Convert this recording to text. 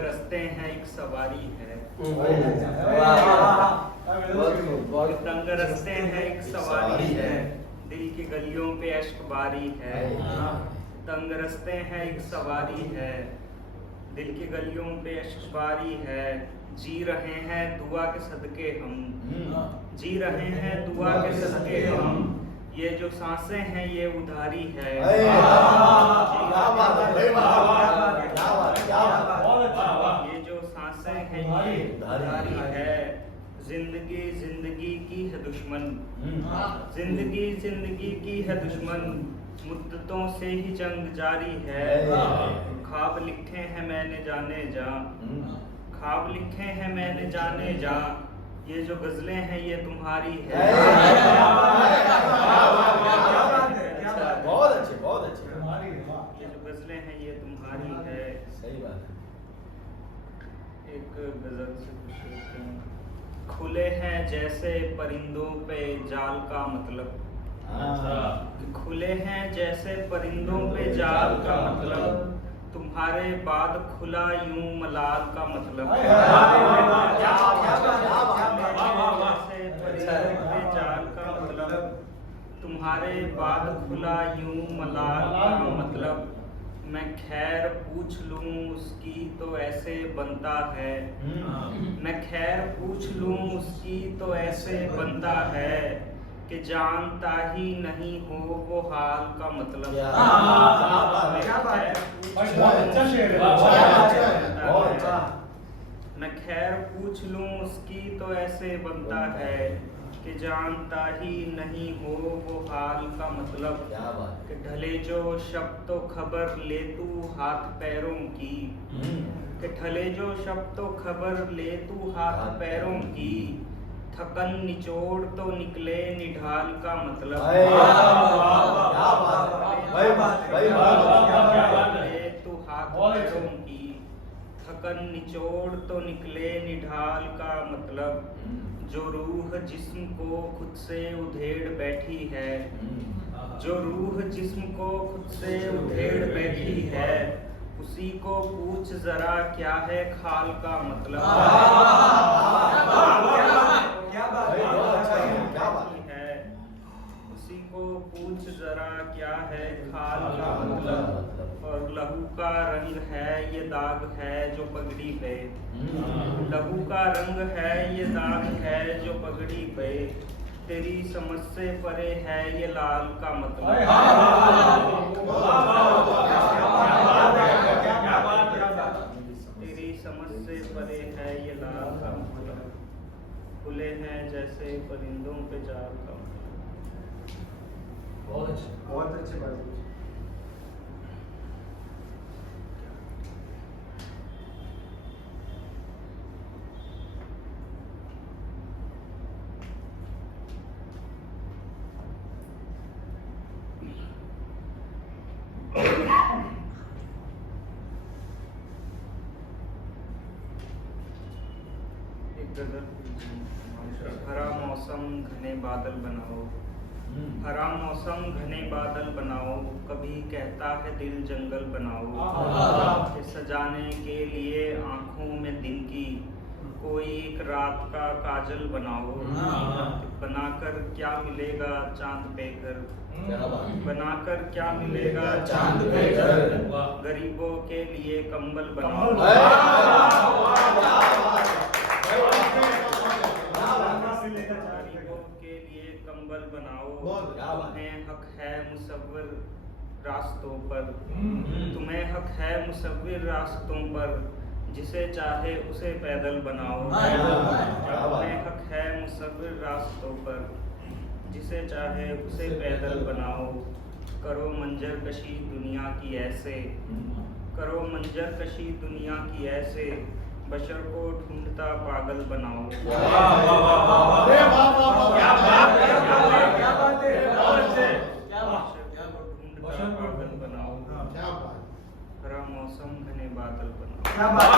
रस्ते हैं एक सवारी है। तंग रस्ते हैं एक सवारी है, दिल की गलियों पे अश्क बारी है। तंग रस्ते हैं एक सवारी है, दिल की गलियों पे अश्क बारी है। जी रहे हैं दुआ के सदके हम, जी रहे हैं दुआ के सदके हम। ये जो सांसें हैं ये उधारी है। ये जो सांसें हैं ये उधारी है। जिंदगी जिंदगी की है दुश्मन, जिंदगी जिंदगी की है दुश्मन। मुद्दतों से ही जंग जारी है। ख्वाब लिखे हैं मैंने जाने जा, ख्वाब लिखे हैं मैंने जाने जा। ये जो गजलें हैं ये तुम्हारी है। बहुत अच्छे, बहुत अच्छे। ये जो गजलें हैं ये तुम्हारी है। सही बात है। एक गजल से कुछ कहते हैं। खुले हैं जैसे परिंदों पे जाल का मतलब, खुले हैं जैसे परिंदों पे जाल का मतलब। तुम्हारे बाद खुला यूं मलाल का मतलब। जैसे परिंदों पे जाल का मतलब, तुम्हारे बाद खुला यूं मलाल का मतलब। मैं खैर पूछ लूं उसकी तो ऐसे बनता है, मैं खैर पूछ लूं उसकी तो ऐसे बनता है कि जानता ही नहीं हो वो हाल का मतलब। मैं खैर पूछ लूं उसकी तो ऐसे बनता है कि जानता ही नहीं हो वो हाल का मतलब। क्या बात कि ढले जो शब्द तो खबर ले तू हाथ पैरों की, कि ढले जो शब्द तो खबर ले तू हाथ पैरों की। थकन निचोड़ तो निकले निढाल का मतलब। ले तू हाथ पैरों की, थकन निचोड़ तो निकले निढाल का मतलब। जो रूह जिस्म को खुद से उधेड़ बैठी है, जो रूह जिस्म को खुद से उधेड़ बैठी है। उसी को पूछ जरा क्या है खाल का मतलब। है उसी को पूछ जरा क्या है खाल का मतलब। और लहू का रंग है ये दाग है जो पगड़ी पे, लहू का रंग है ये दाग है जो पगड़ी पे। तेरी समझ से परे है ये लाल का मतलब। तेरी समझ से परे है ये लाल का मतलब। खुले हैं जैसे परिंदों पे जाल का मतलब। बहुत अच्छे, बहुत अच्छे बात। हरा मौसम घने बादल बनाओ, हरा मौसम घने बादल बनाओ। कभी कहता है दिल जंगल बनाओ। कि सजाने के लिए आंखों में दिन की कोई एक रात का काजल बनाओ। बनाकर क्या मिलेगा चांद पे घर, बनाकर क्या मिलेगा चांद पे घर। गरीबों के लिए कंबल बनाओ। गरीबों के लिए कंबल बनाओ। तुम्हें हक है मुसव्विर रास्तों पर, तुम्हें हक है मुसव्विर रास्तों पर। जिसे चाहे उसे पैदल बनाओ। तुम्हें हक है मुसव्विर रास्तों पर, जिसे चाहे उसे पैदल बनाओ। करो मंजर कशी दुनिया की ऐसे, करो मंजर कशी दुनिया की ऐसे। बशर को ढूंढता पागल बनाओ। पागल बनाओ। हरा मौसम घने बादल बनाओ।